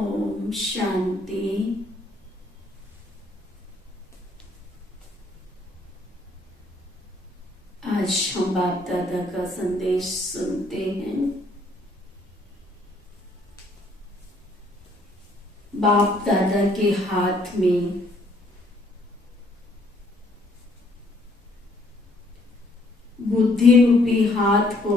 ओम शांति। आज हम बाप दादा का संदेश सुनते हैं। बाप दादा के हाथ में बुद्धि रूपी हाथ को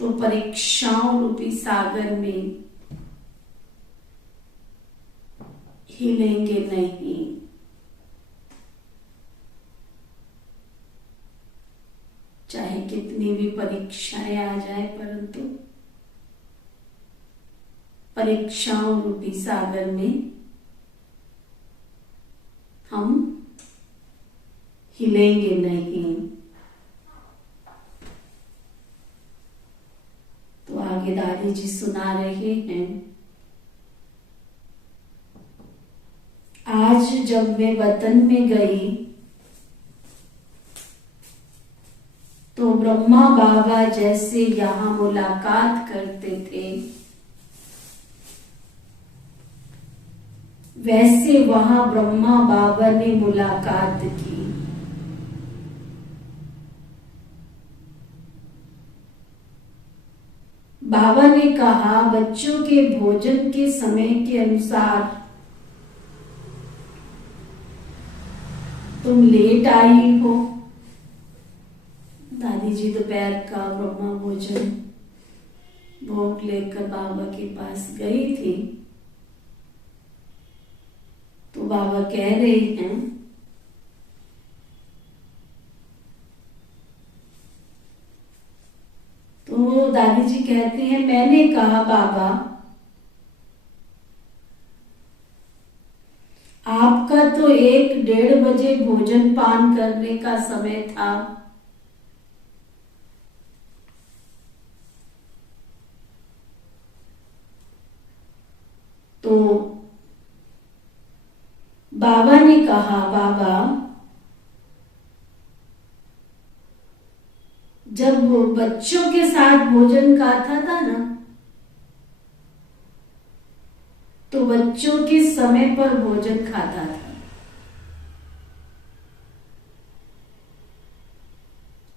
तो परीक्षाओं रूपी सागर में हिलेंगे नहीं। चाहे कितनी भी परीक्षाएं आ जाए, परंतु परीक्षाओं रूपी सागर में हम हिलेंगे नहीं। तो आगे दादी जी सुना रहे हैं। आज जब मैं वतन में गई तो ब्रह्मा बाबा जैसे यहाँ मुलाकात करते थे, वैसे वहां ब्रह्मा बाबा ने मुलाकात की। बाबा ने कहा, बच्चों के भोजन के समय के अनुसार तुम लेट आई हो। दादी जी दोपहर का ब्रह्मा भोजन भोग लेकर बाबा के पास गई थी। तो बाबा कह रहे हैं, तो दादी जी कहते हैं, मैंने कहा बाबा आपका तो 1-1:30 बजे भोजन पान करने का समय था। तो बाबा ने कहा, बाबा जब बच्चों के साथ भोजन खाता था ना, तो बच्चों के समय पर भोजन खाता था।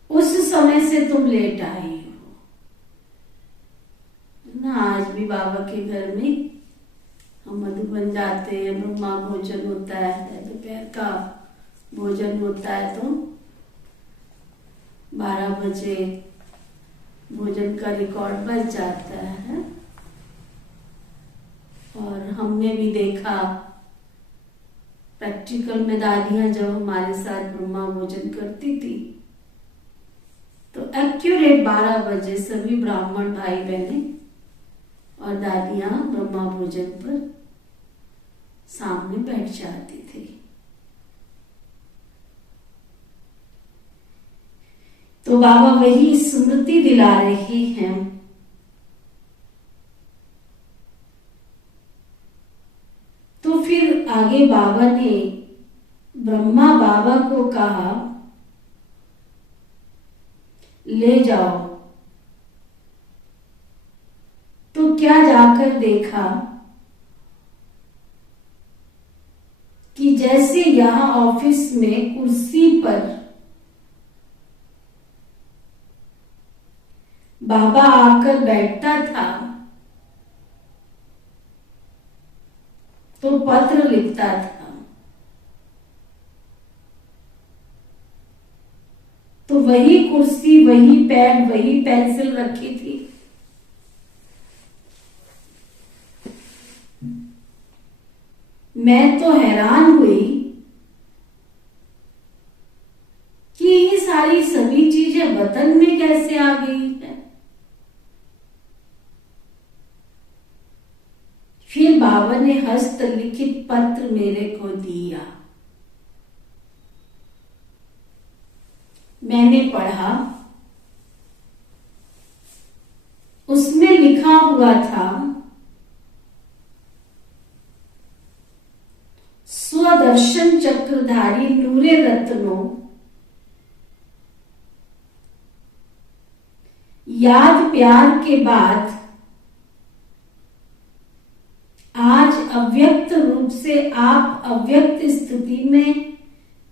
उस समय से तुम लेट आई हो ना। आज भी बाबा के घर में हम मधुबन जाते हैं, ब्रह्मा भोजन होता है, दोपहर का भोजन होता है, तो 12 बजे भोजन का रिकॉर्ड बज जाता है। और हमने भी देखा प्रैक्टिकल में, दादियां जब हमारे साथ ब्रह्मा भोजन करती थी तो एक्यूरेट 12 बजे सभी ब्राह्मण भाई बहने और दादियां ब्रह्मा भोजन पर सामने बैठ जाती थी। तो बाबा वही स्मृति दिला रहे हैं। तो फिर आगे बाबा ने ब्रह्मा बाबा को कहा, ले जाओ। तो क्या जाकर देखा कि जैसे यहां ऑफिस में कुर्सी पर बाबा आकर बैठता था तो पत्र लिखता था, तो वही कुर्सी, वही पैड, वही पेंसिल रखी थी। मैं तो हैरान हुई कि ये सारी सभी चीजें वतन में कैसे आ गई है। फिर बाबा ने हस्तलिखित पत्र मेरे को दिया। मैंने पढ़ा, उसमें लिखा हुआ था, स्वदर्शन चक्रधारी नूरे रत्नों याद प्यार के बाद आज अव्यक्त रूप से आप अव्यक्त स्थिति में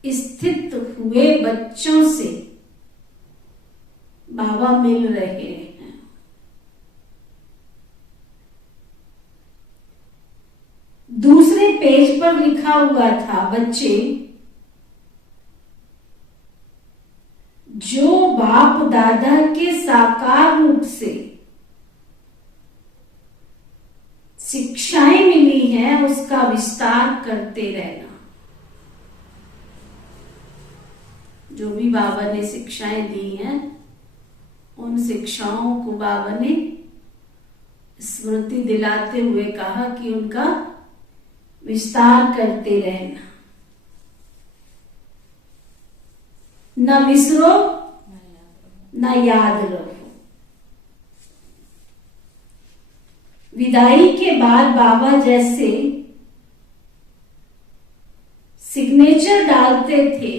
स्थित हुए बच्चों से बाबा मिल रहे हैं। दूसरे पेज पर लिखा हुआ था, बच्चे जो बाप दादा के साकार रूप से शिक्षाएं मिली हैं उसका विस्तार करते रहना। जो भी बाबा ने शिक्षाएं दी हैं उन शिक्षाओं को बाबा ने स्मृति दिलाते हुए कहा कि उनका विस्तार करते रहना, न विसरो न याद रखो। विदाई के बाद बाबा जैसे सिग्नेचर डालते थे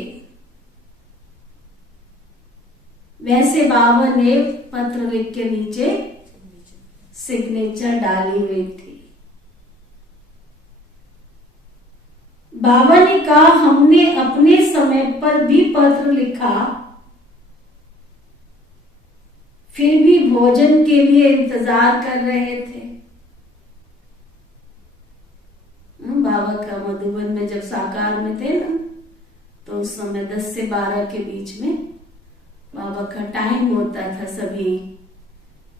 वैसे बाबा ने पत्र लिख के नीचे सिग्नेचर डाली हुई थी। बाबा ने कहा हमने अपने समय पर भी पत्र लिखा, फिर भी भोजन के लिए इंतजार कर रहे थे। बाबा का मधुबन में जब साकार में थे ना, तो उस समय 10 से 12 के बीच में बाबा का टाइम होता था सभी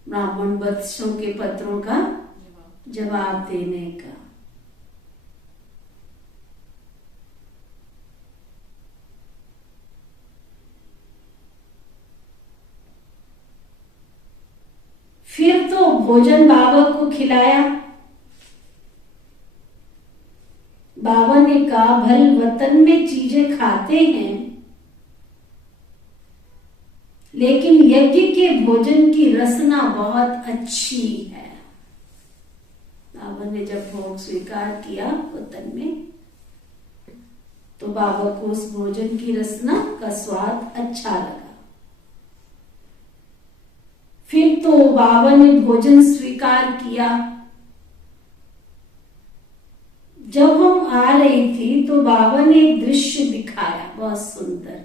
ब्राह्मण बच्चों के पत्रों का जवाब देने का। फिर तो भोजन बाबा को खिलाया। बाबा ने कहा भल वतन में चीजें खाते हैं, लेकिन यज्ञ के भोजन की रसना बहुत अच्छी है। बाबा ने जब भोग स्वीकार किया वतन में, तो बाबा को उस भोजन की रसना का स्वाद अच्छा लगा। फिर तो बाबा ने भोजन स्वीकार किया। जब हम आ रही थी तो बाबा ने एक दृश्य दिखाया बहुत सुंदर।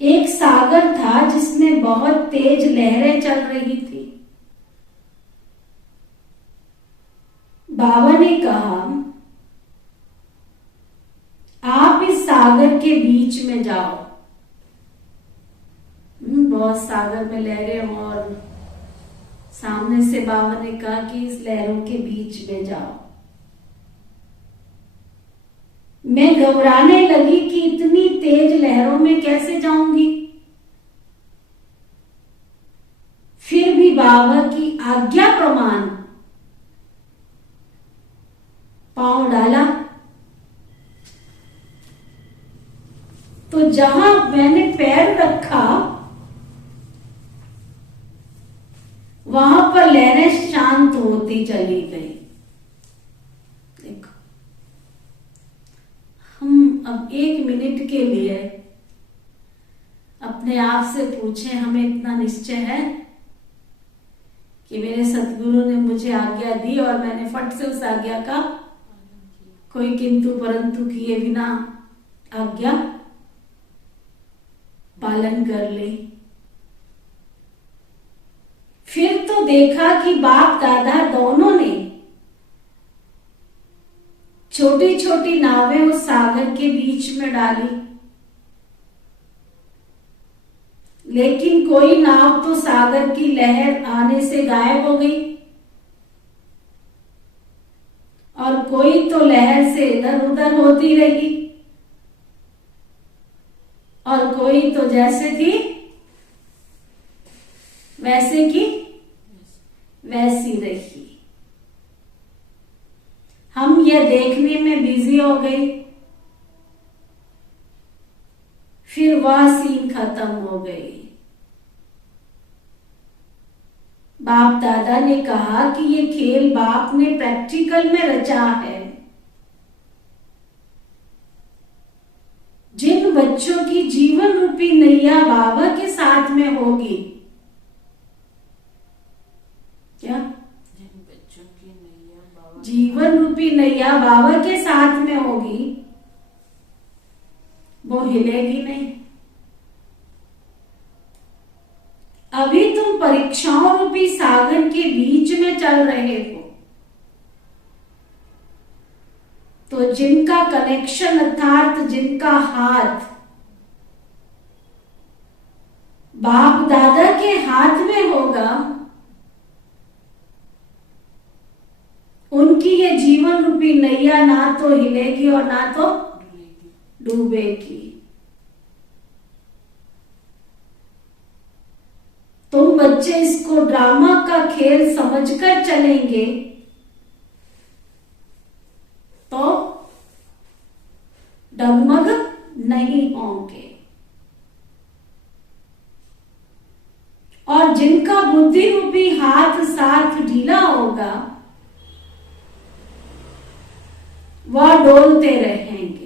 एक सागर था जिसमें बहुत तेज लहरें चल रही थी। बाबा ने कहा आप इस सागर के बीच में जाओ। बहुत सागर में लहरें हों और सामने से बाबा ने कहा कि इस लहरों के बीच में जाओ। मैं घबराने लगी कि इतनी तेज लहरों में कैसे जाऊंगी। फिर भी बाबा की आज्ञा प्रमाण पांव डाला, तो जहां मैंने पैर रखा वहां पर लहरें शांत होती चली गई। देखो, हम अब 1 मिनट के लिए अपने आप से पूछें, हमें इतना निश्चय है कि मेरे सतगुरु ने मुझे आज्ञा दी और मैंने फट से उस आज्ञा का कोई किंतु परंतु किए बिना आज्ञा पालन कर ली। फिर तो देखा कि बाप दादा दोनों ने छोटी छोटी नावें उस सागर के बीच में डाली, लेकिन कोई नाव तो सागर की लहर आने से गायब हो गई और कोई तो लहर से इधर उधर होती रही और कोई तो जैसे थी वैसे की वैसी रही। हम यह देखने में बिजी हो गए, फिर वह सीन खत्म हो गई। बाप दादा ने कहा कि ये खेल बाप ने प्रैक्टिकल में रचा है। जिन बच्चों की जीवन रूपी नैया बाबा के साथ में होगी। क्या? बच्चों की नैया बाबा, जीवन रूपी नैया बाबा के साथ में होगी, वो हिलेगी नहीं। अभी तुम परीक्षाओं रूपी सागर के बीच में चल रहे हो, तो जिनका कनेक्शन अर्थात जिनका हाथ बाप दादा के हाथ में होगा, उनकी ये जीवन रूपी नैया ना तो हिलेगी और ना तो डूबेगी। तुम बच्चे इसको ड्रामा का खेल समझकर चलेंगे तो डगमग नहीं होंगे, और जिनका बुद्धि रूपी हाथ साथ ढीला होगा वह डोलते रहेंगे।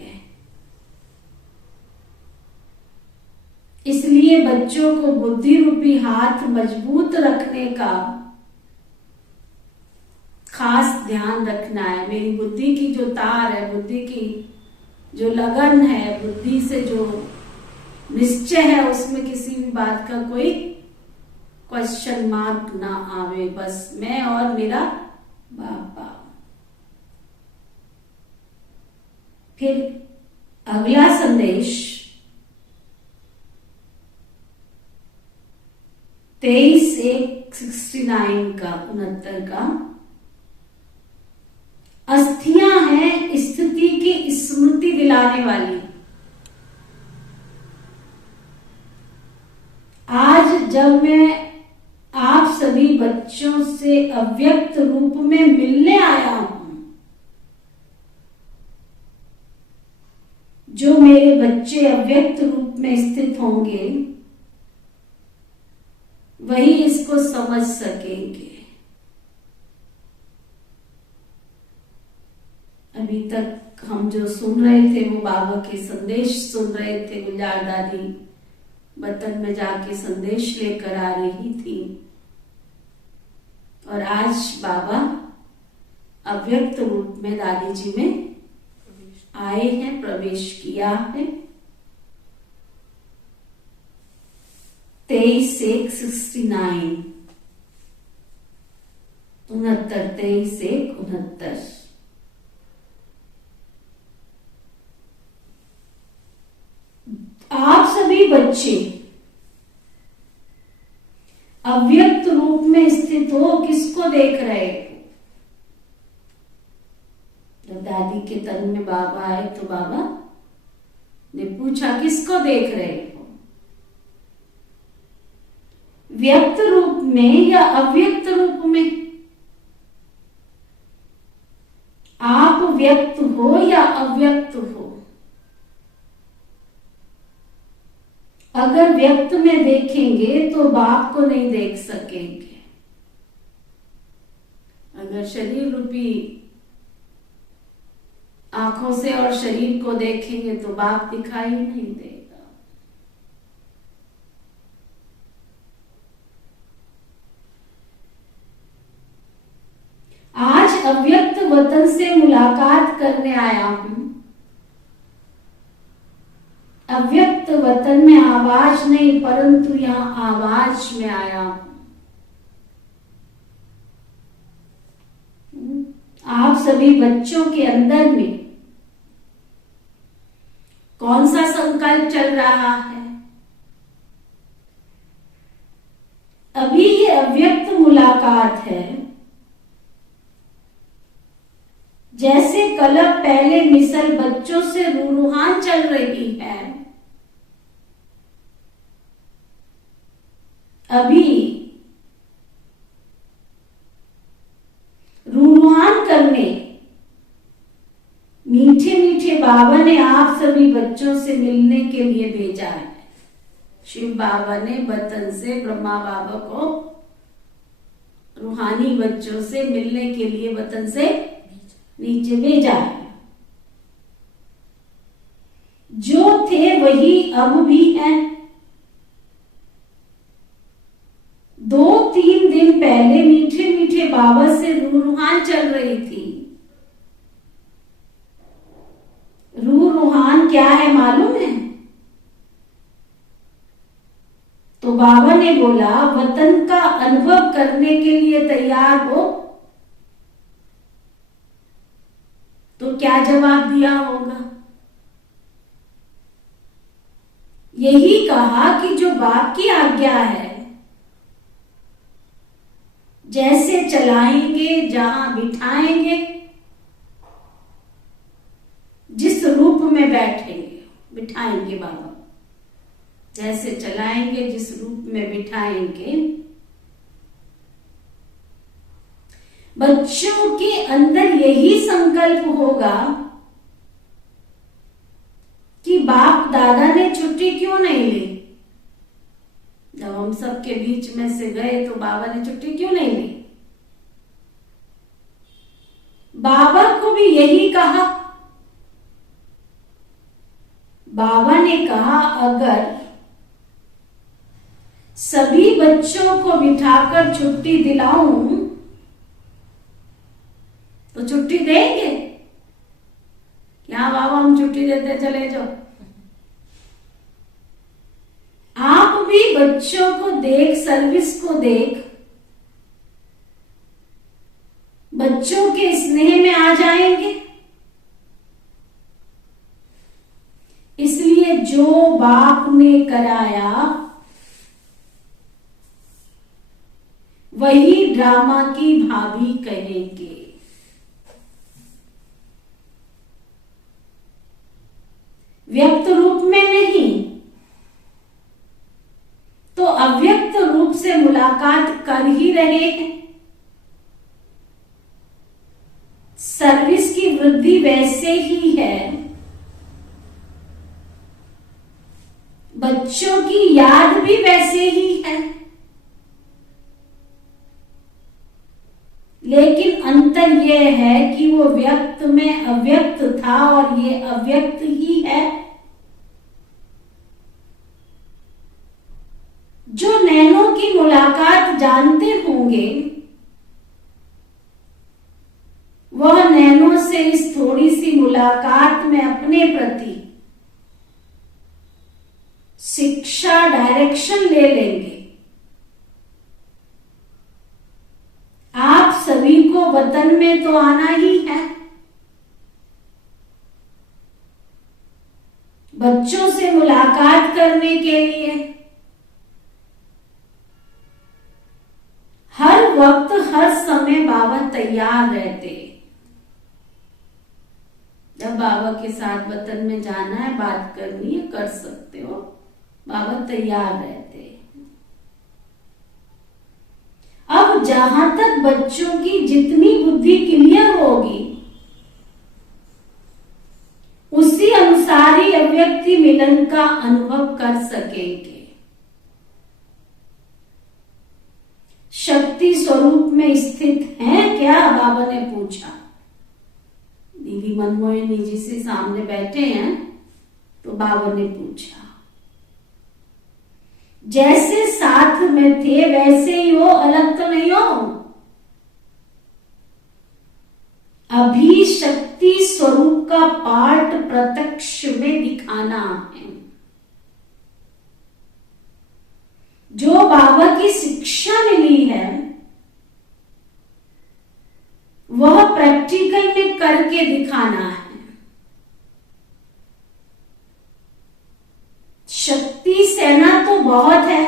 इसलिए बच्चों को बुद्धि रूपी हाथ मजबूत रखने का खास ध्यान रखना है। मेरी बुद्धि की जो तार है, बुद्धि की जो लगन है, बुद्धि से जो निश्चय है, उसमें किसी भी बात का कोई क्वेश्चन मार्क ना आवे। बस मैं और मेरा बाबा। फिर अगला संदेश 23/1/69 का 69 का, अस्थियां हैं स्थिति की स्मृति दिलाने वाली। आज जब मैं आप सभी बच्चों से अव्यक्त रूप में मिलने आया हूं, जो मेरे बच्चे अव्यक्त रूप में स्थित होंगे वही इसको समझ सकेंगे। अभी तक हम जो सुन रहे थे वो बाबा के संदेश सुन रहे थे। गुलजार दादी वतन में जाके संदेश लेकर आ रही थी, और आज बाबा अव्यक्त रूप में दादी जी में आए हैं, प्रवेश किया है। 23/1/69 23/1/69। आप सभी बच्चे अव्यक्त रूप में स्थित हो, किसको देख रहे हो? जब दादी के तन में बाबा आए तो बाबा ने पूछा किसको देख रहे हो, व्यक्त रूप में या अव्यक्त रूप में? आप व्यक्त हो या अव्यक्त हो? अगर व्यक्त में देखेंगे तो बाप को नहीं देख सकेंगे। अगर शरीर रूपी आंखों से और शरीर को देखेंगे तो बाप दिखाई नहीं देगा। आज अव्यक्त वतन से मुलाकात करने आया हूं। अव्यक्त वतन में आवाज नहीं, परंतु यहां आवाज में आया हूं। आप सभी बच्चों के अंदर में कौन सा संकल्प चल रहा है? अभी ये अव्यक्त मुलाकात है। जैसे कलप पहले मिसल बच्चों से रूहान चल रही है, अभी रूहान करने मीठे मीठे बाबा ने आप सभी बच्चों से मिलने के लिए भेजा है। शिव बाबा ने वतन से ब्रह्मा बाबा को रूहानी बच्चों से मिलने के लिए वतन से नीचे भेजा है। जो थे वही अब भी हैं। 2-3 दिन पहले मीठे मीठे बाबा से रूहान चल रही थी। रूहान क्या है मालूम है? तो बाबा ने बोला, वतन का अनुभव करने के लिए तैयार हो? तो क्या जवाब दिया होगा? यही कहा कि जो बाप की आज्ञा है, जैसे चलाएंगे, जहां बिठाएंगे, जिस रूप में बैठेंगे बिठाएंगे, बाबा जैसे चलाएंगे, जिस रूप में बिठाएंगे, बच्चों के अंदर यही संकल्प होगा कि बाप दादा ने छुट्टी क्यों नहीं ली। जब हम सबके बीच में से गए तो बाबा ने छुट्टी क्यों नहीं ली? बाबा को भी यही कहा। बाबा ने कहा, अगर सभी बच्चों को बिठाकर छुट्टी दिलाऊं तो छुट्टी देंगे क्या? बाबा हम छुट्टी देते चले जाओ। आप भी बच्चों को देख, सर्विस को देख, बच्चों के स्नेह में आ जाएंगे। इसलिए जो बाप ने कराया वही ड्रामा की भाभी कहेंगे। व्यक्त रूप में नहीं तो अव्यक्त रूप से मुलाकात कर ही रहे हैं। सर्विस की वृद्धि वैसे ही है। बच्चों की याद भी वैसे ही है, लेकिन अंतर यह है कि वो व्यक्त में अव्यक्त था और ये अव्यक्त ही है। जो नैनों की मुलाकात जानते होंगे, वह नैनों से इस थोड़ी सी मुलाकात में अपने प्रति शिक्षा, डायरेक्शन ले लेंगे। आप सभी को वतन में तो आना ही है। बच्चों से मुलाकात करने के लिए हर वक्त, हर समय बाबा तैयार रहते। जब बाबा के साथ वतन में जाना है, बात करनी है, कर सकते हो, बाबा तैयार रहते। अब जहां तक बच्चों की जितनी बुद्धि क्लियर होगी, उसी अनुसार ही अव्यक्ति मिलन का अनुभव कर सकेंगे। शक्ति स्वरूप में स्थित है क्या? बाबा ने पूछा। दीदी मनमोहिनी जी से सामने बैठे हैं तो बाबा ने पूछा। जैसे साथ में थे वैसे ही हो, अलग तो नहीं हो। अभी शक्ति स्वरूप का पार्ट प्रत्यक्ष में दिखाना है। जो बाबा की शिक्षा मिली है वह प्रैक्टिकल में करके दिखाना है। शक्ति सेना तो बहुत है,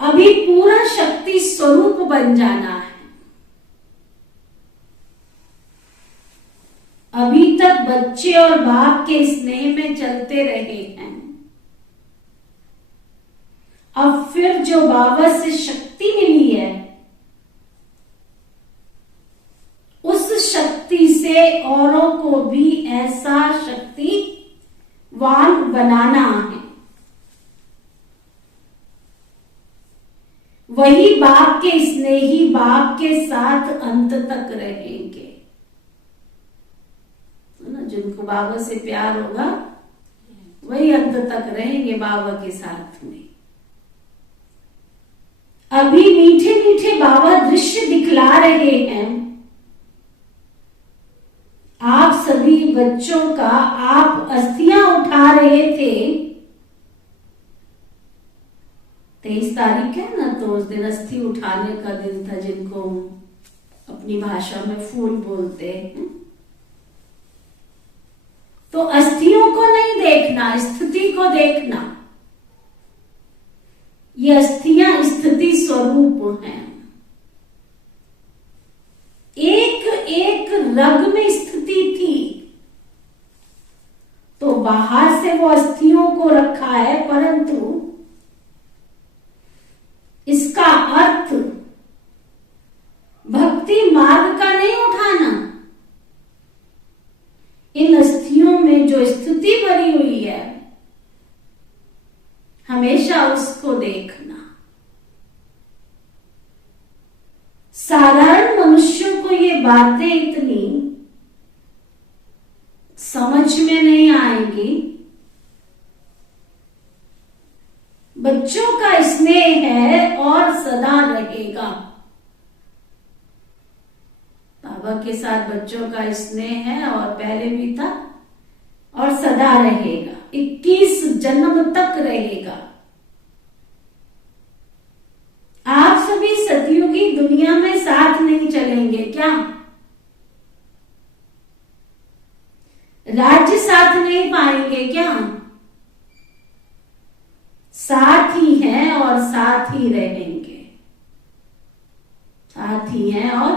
अभी पूरा शक्ति स्वरूप बन जाना है। अभी तक बच्चे और बाप के स्नेह में चलते रहे हैं। अब फिर जो बाबा से शक्ति मिली है, उस शक्ति से औरों को भी ऐसा शक्तिवान बनाना है। वही बाप के स्नेही बाप के साथ अंत तक रहेंगे। जिनको बाबा से प्यार होगा वही अंत तक रहेंगे बाबा के साथ में। अभी मीठे मीठे बाबा दृश्य दिखला रहे हैं आप सभी बच्चों का। आप अस्थियां उठा रहे थे, 23 तारीख है ना, तो उस दिन अस्थि उठाने का दिन था, जिनको अपनी भाषा में फूल बोलते हैं। तो अस्थियों को नहीं देखना, स्थिति को देखना। ये अस्थियां स्थिति स्वरूप हैं। एक एक रग में स्थिति थी, तो बाहर से वो अस्थियों को रखा है, परंतु इसका अर्थ भक्ति मार्ग का नहीं उठाना। इन अस्थियों में जो स्थिति भरी हुई है हमेशा उसको देखना। साधारण मनुष्यों को ये बातें इतनी समझ में नहीं आएंगी। बच्चों का स्नेह है और सदा रहेगा। बाबा के साथ बच्चों का स्नेह है और पहले भी था और सदा रहेगा, 21 जन्म तक रहेगा। आप सभी सतयुगी दुनिया में साथ नहीं चलेंगे क्या? राज्य साथ नहीं पाएंगे क्या? साथ ही हैं और साथ ही रहेंगे। साथ ही हैं और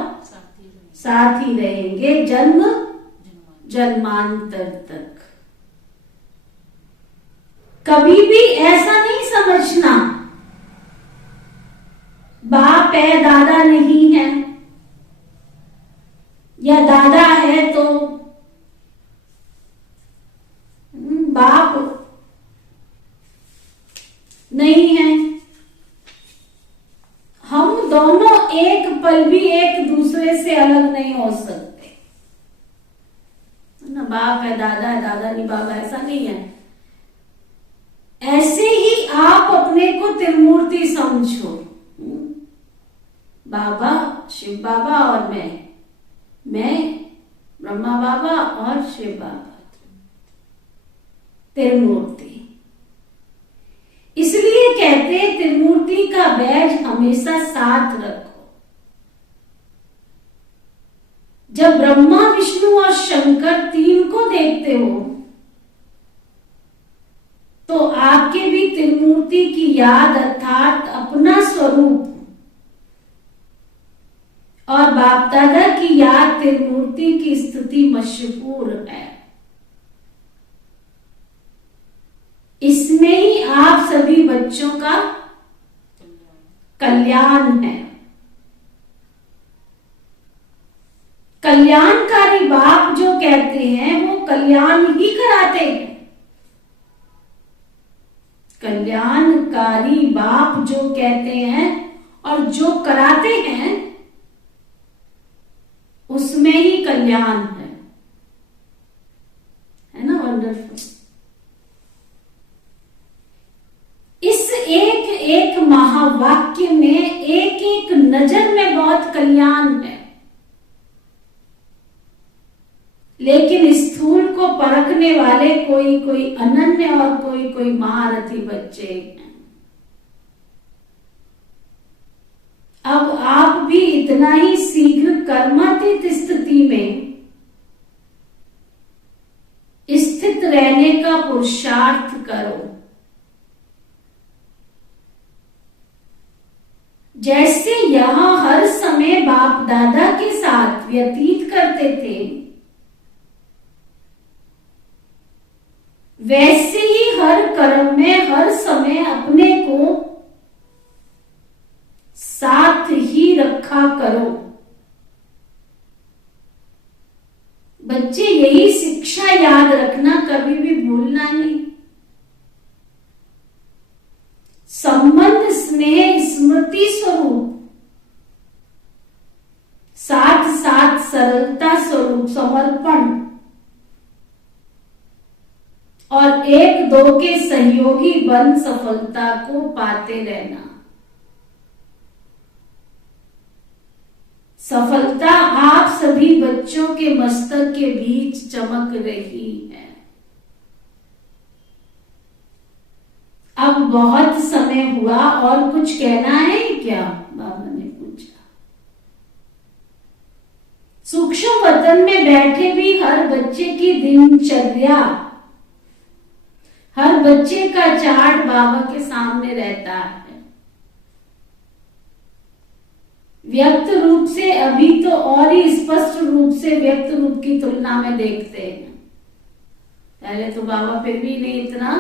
साथ ही रहेंगे जन्म जन्मांतर तक। कभी भी ऐसा नहीं समझना बाप है दादा नहीं है, या दादा है तो बाप नहीं है। हम दोनों एक पल भी एक दूसरे से अलग नहीं हो सकते ना। बाप है दादा नहीं बाबा, ऐसा नहीं है। ऐसे ही आप अपने को त्रिमूर्ति समझो, बाबा शिव बाबा और मैं ब्रह्मा बाबा और शिव बाबा, त्रिमूर्ति। इसलिए कहते हैं त्रिमूर्ति का बैज हमेशा साथ रखो। जब ब्रह्मा विष्णु और शंकर तीन को देखते हो तो आपके भी त्रिमूर्ति की याद अर्थात अपना स्वरूप और बाप दादा की याद त्रिमूर्ति की स्तुति मशहूर है। इसमें ही आप सभी बच्चों का कल्याण है। कल्याणकारी बाप जो कहते हैं वो कल्याण ही कराते हैं। कल्याणकारी बाप जो कहते हैं और जो कराते हैं उसमें ही कल्याण है ना। वंडरफुल। इस एक एक महावाक्य में एक एक नजर में बहुत कल्याण है, लेकिन स्थूल को परखने वाले कोई कोई अनन्य और कोई कोई महारथी बच्चे हैं। अब आप भी इतना ही शीघ्र कर्मातीत स्थिति में स्थित रहने का पुरुषार्थ करो। जैसे यहां हर समय बाप दादा के साथ व्यतीत करते थे, वैसे ही हर कर्म में हर समय अपने को साथ ही रखा करो। बच्चे यही शिक्षा याद रखना, कभी भी भूलना नहीं। संबंध स्नेह स्मृति स्वरूप, साथ साथ सरलता स्वरूप समर्पण और एक दो के सहयोगी बन सफलता को पाते रहना। सफलता आप सभी बच्चों के मस्तक के बीच चमक रही है। अब बहुत समय हुआ और कुछ कहना है क्या? बाबा ने पूछा। सूक्ष्म वतन में बैठे भी हर बच्चे की दिनचर्या, हर बच्चे का चार्ट बाबा के सामने रहता है। व्यक्त रूप से अभी तो और ही स्पष्ट रूप से व्यक्त रूप की तुलना में देखते हैं। पहले तो बाबा फिर भी नहीं इतना,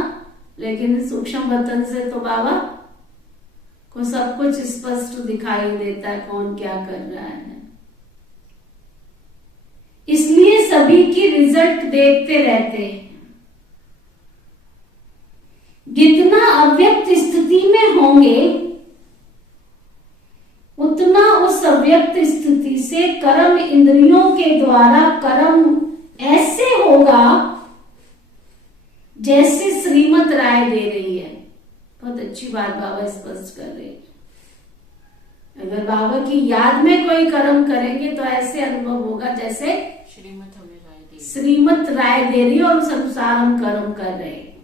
लेकिन सूक्ष्म वतन से तो बाबा को सब कुछ स्पष्ट दिखाई देता है कौन क्या कर रहा है। इसलिए सभी की रिजल्ट देखते रहते हैं। जितना अव्यक्त स्थिति में होंगे उतना उस अव्यक्त स्थिति से कर्म इंद्रियों के द्वारा कर्म ऐसे होगा जैसे श्रीमत राय दे रही है। बहुत अच्छी बात बाबा स्पष्ट कर रहे हैं। अगर बाबा की याद में कोई कर्म करेंगे तो ऐसे अनुभव होगा जैसे श्रीमत राय दे रही है और उस अनुसार हम कर्म कर रहे हैं।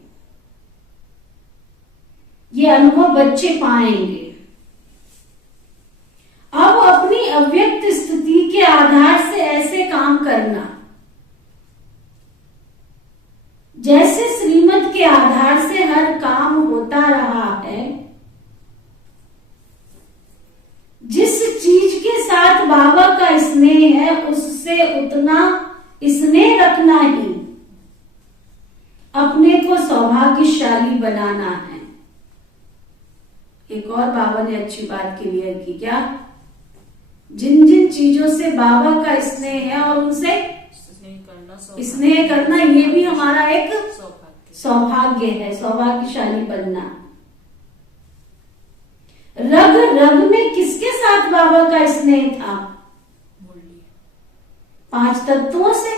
ये अनुभव बच्चे पाएंगे। अब अपनी अव्यक्त स्थिति के आधार से ऐसे काम करना जैसे श्रीमत के आधार से हर काम होता रहा है। जिस चीज के साथ बाबा का स्नेह है उससे उतना स्नेह रखना ही अपने को सौभाग्यशाली बनाना है। एक और बाबा ने अच्छी बात क्लियर की, क्या? जिन जिन चीजों से बाबा का स्नेह है और उनसे स्नेह करना ये भी हमारा एक सौभाग्य है, सौभाग्यशाली बनना। रग रग में किसके साथ बाबा का स्नेह था? 5 तत्वों से।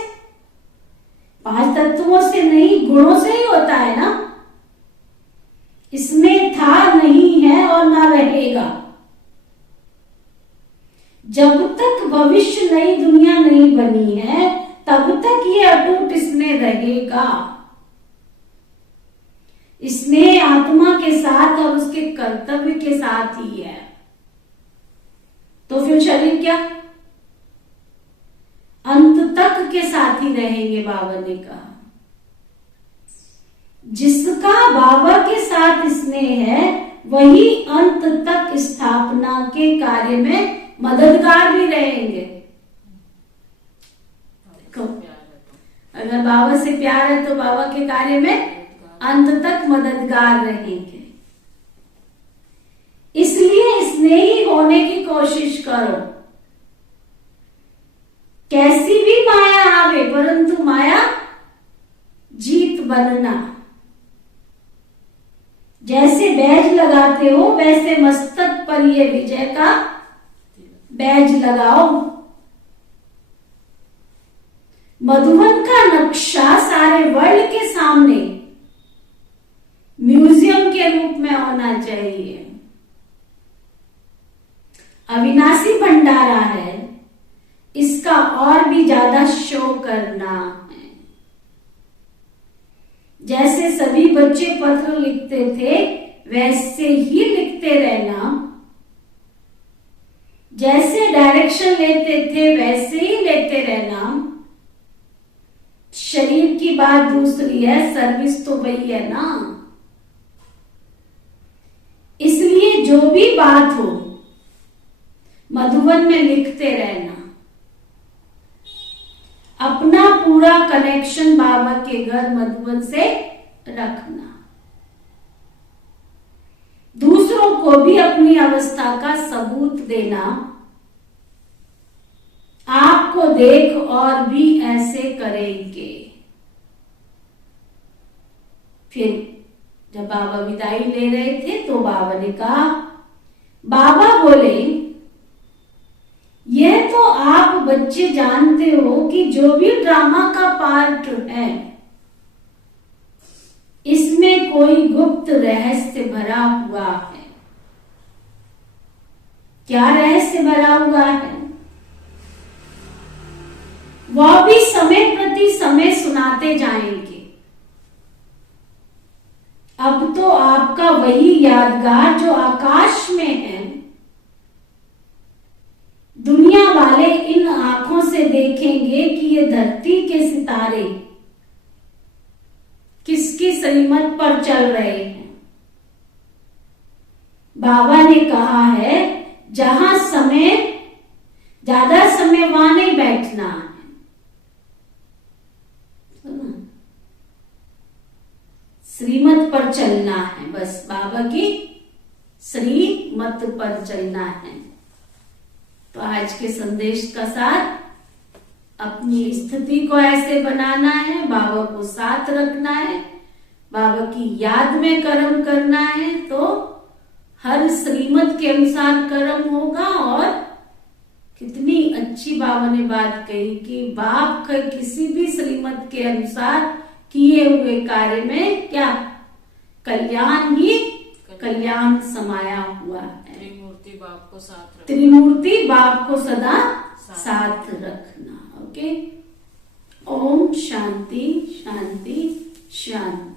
5 तत्वों से नहीं, गुणों से ही होता है ना। इसमें था, नहीं है और ना रहेगा। जब तक भविष्य नई दुनिया नहीं बनी है तब तक ये अटूट स्नेह रहेगा। स्नेह आत्मा के साथ और उसके कर्तव्य के साथ ही है। तो फिर शरीर क्या? अंत तक के साथ ही रहेंगे। बाबा ने कहा जिसका बाबा के साथ स्नेह है वही अंत तक स्थापना के कार्य में मददगार भी रहेंगे। अगर बाबा से प्यार है तो बाबा के कार्य में अंत तक मददगार रहेंगे। इसलिए स्नेही होने की कोशिश करो। कैसी भी माया आवे परंतु माया जीत बनना। जैसे बैज लगाते हो वैसे मस्तक पर ये विजय का बैज लगाओ। मधुबन का नक्शा सारे वर्ल्ड के सामने म्यूजियम के रूप में होना चाहिए। अविनाशी भंडारा है, इसका और भी ज्यादा शो करना है। जैसे सभी बच्चे पत्र लिखते थे वैसे ही लिखते रहना। जैसे डायरेक्शन लेते थे वैसे ही लेते रहना। शरीर की बात दूसरी है, सर्विस तो वही है ना। इसलिए जो भी बात हो मधुबन में लिखते रहना। अपना पूरा कनेक्शन बाबा के घर मधुबन से रखना। दूसरों को भी अपनी अवस्था का सबूत देना। आपको देख और भी ऐसे करेंगे। फिर जब बाबा विदाई ले रहे थे तो बाबा ने कहा, बाबा बोले यह तो आप बच्चे जानते हो कि जो भी ड्रामा का पार्ट है कोई गुप्त रहस्य भरा हुआ है। क्या रहस्य भरा हुआ है? वह भी समय प्रति समय सुनाते जाएंगे। अब तो आपका वही यादगार जो आकाश में है, दुनिया वाले इन आंखों से देखेंगे कि ये धरती के सितारे किसकी श्रीमत पर चल रहे हैं। बाबा ने कहा है जहां समय ज्यादा समय वहां नहीं बैठना है। श्रीमत पर चलना है, बस बाबा की श्रीमत पर चलना है। तो आज के संदेश का साथ अपनी स्थिति को ऐसे बनाना है, बाबा को साथ रखना है, बाबा की याद में कर्म करना है, तो हर श्रीमत के अनुसार कर्म होगा। और कितनी अच्छी बाबा ने बात कही कि बाप के किसी भी श्रीमत के अनुसार किए हुए कार्य में क्या कल्याण ही कल्याण समाया हुआ है। त्रिमूर्ति बाप को साथ रखना, त्रिमूर्ति बाप को सदा साथ रखना। ओके, ओम शांति शांति शांति।